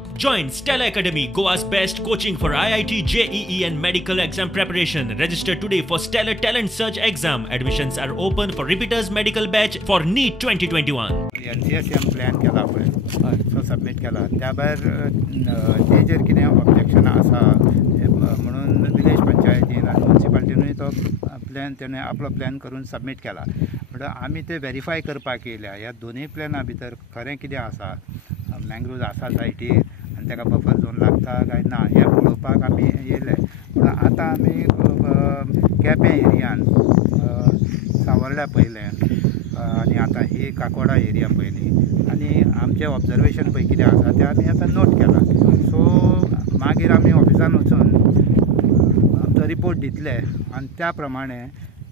Join Stella Academy, Goa's best coaching for IIT, JEE and medical exam preparation. Register today for Stellar Talent Search exam. Admissions are open for repeaters medical batch for NEET 2021. NCSM plan केला पळय so submit केला त्या भायर तेजेर कितें ऑब्जेक्शनां आसा म्हणून village पंचायतीन आनी म्युनिसिपालिटीनूय तो प्लॅन तेणें आपलो प्लॅन करून सबमीट केला. म्हणटल्यार आमी ते व्हेरीफाय करपाक येयल्या ह्या दोनूय प्लॅना भितर खरें कितें आसा, मँग्रोव्ज आसा सायटीर आनी ताका बफर झोन लागता काय ना हें पळोवपाक आमी येयले. पूण आतां आमी केपें एरियान सावर्ड्या पयलें आनी आतां ही काकोडा एरिया पयली आनी आमचें ऑब्जर्वेशन पळय कितें आसा तें आमी आतां नोट केलां. सो मागीर आमी ऑफिसान वचून आमचो रिपोर्ट दितले आनी त्या प्रमाणे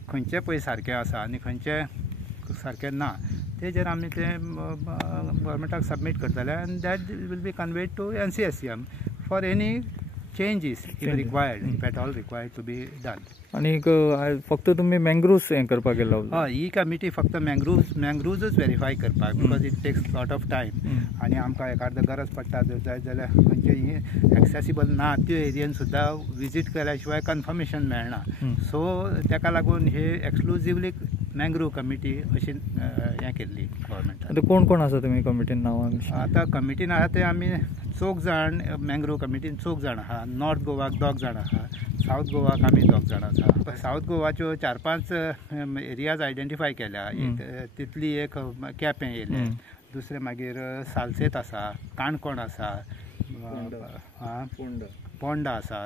खंयचें पळय सारकें आसा आनी खंयचें सारकें ना तेजेर आमी तें गव्हर्मेंटाक सबमीट करतले आनी that will be conveyed to NCSM for any changes if required, if at all required to be done. आणि फक्त तुम्ही मँग्रोव्स हें करपाक गेलो? हय, ही कमिटी फक्त मँग्रोव्जूच व्हेरीफाय करपाक, because it takes lot of time आनी आमकां एखादो गरज पडटा जाय जाल्यार खंयचे ही एक्सेसिबल ना त्यो एरियेन सुद्दां विजीट केल्या शिवाय कन्फर्मेशन मेळना. सो ताका लागून हे एक्सक्लुझिवली मँग्रोव कमिटी अशी हें केल्ली गव्हर्मेंटान. आतां कोण कोण आसा तुमी कमिटीन नांवां? आतां कमिटीन आसा ते आमी 4 जाण मँग्रोव कमिटीन 4 जाण आहा. नॉर्थ गोवाक 2 जाण आहा, सावथ गोवाक आमी 2 जाण आसा. सावथ गोवाच्यो 4-5 एरियाज आयडेंटिफाय केल्या. तितली एक केपें येयले, दुसरे मागीर सालसेत आसा, काणकोण आसा, पोंडा आसा,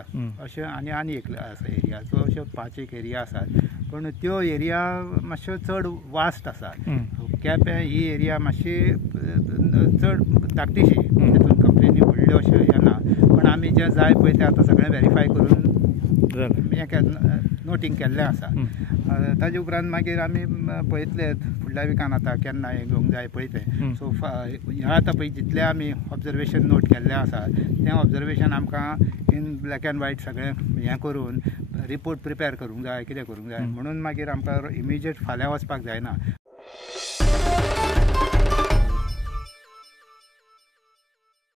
अशें आनी एक आसा एरिया. सो अश्यो 5 एरिया आसात. पूण त्यो एरिया मातश्यो चड वास्ट आसा. केपें ही एरिया मातशी चड धाकटीशी, तितून कंप्लेनी व्हडल्यो अश्यो येना. पण आमी जें जाय पळय तें आतां सगळें व्हेरीफाय करून नोटींग केल्लें आसा. ताजे उपरांत मागीर आमी पळयतले फुडल्या विकान आतां केन्ना हें घेवंक जाय पळय तें. सो ह्या आतां पळय जितलें आमी ऑब्जर्वेशन नोट केल्लें आसा तें ऑब्जर्वेशन आमकां इन ब्लॅक एंड व्हायट सगळें हें करून रिपोर्ट प्रिपेर करूंक जाय, कितें करूंक जाय म्हणून मागीर आमकां इमिजिएट फाल्यां वचपाक जायना.